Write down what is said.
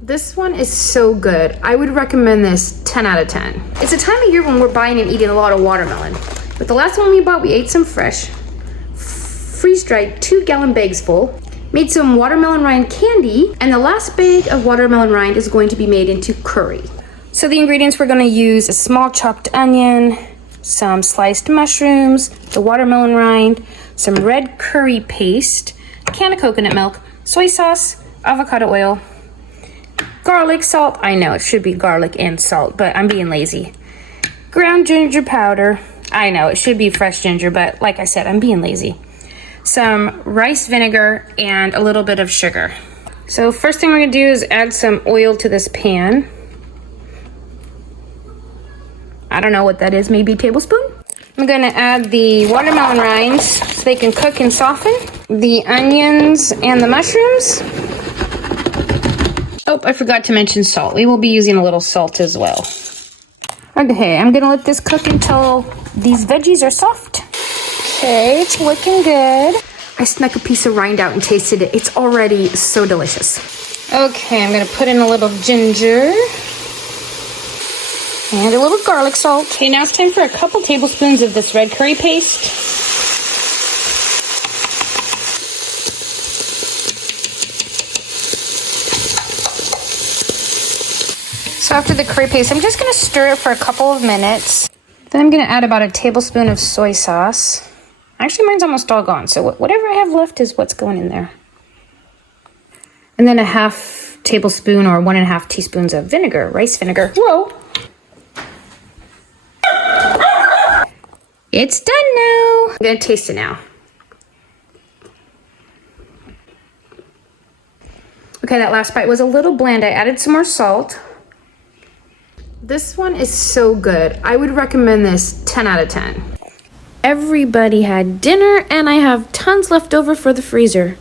This one is so good. I would recommend this 10 out of 10. It's a time of year when we're buying and eating a lot of watermelon. But the last one we bought, we ate some fresh, freeze-dried 2-gallon bags full, made some watermelon rind candy, and the last bag of watermelon rind is going to be made into curry. So the ingredients we're gonna use: a small chopped onion, some sliced mushrooms, the watermelon rind, some red curry paste, a can of coconut milk, soy sauce, avocado oil, garlic, salt. I know it should be garlic and salt, but I'm being lazy. Ground ginger powder. I know it should be fresh ginger, but like I said, I'm being lazy. Some rice vinegar and a little bit of sugar. So first thing we're gonna do is add some oil to this pan. I don't know what that is, maybe a tablespoon? I'm gonna add the watermelon rinds so they can cook and soften. The onions and the mushrooms. Oh, I forgot to mention salt. We will be using a little salt as well. Okay, I'm gonna let this cook until these veggies are soft. Okay, it's looking good. I snuck a piece of rind out and tasted it. It's already so delicious. Okay, I'm gonna put in a little ginger. And a little garlic salt. Okay, now it's time for a couple tablespoons of this red curry paste. So after the curry paste, I'm just gonna stir it for a couple of minutes. Then I'm gonna add about a tablespoon of soy sauce. Actually, mine's almost all gone, so whatever I have left is what's going in there. And then a half tablespoon or 1.5 teaspoons of vinegar, rice vinegar. Whoa! It's done now. I'm gonna taste it now. Okay, that last bite was a little bland. I added some more salt. This one is so good. I would recommend this 10 out of 10. Everybody had dinner and I have tons left over for the freezer.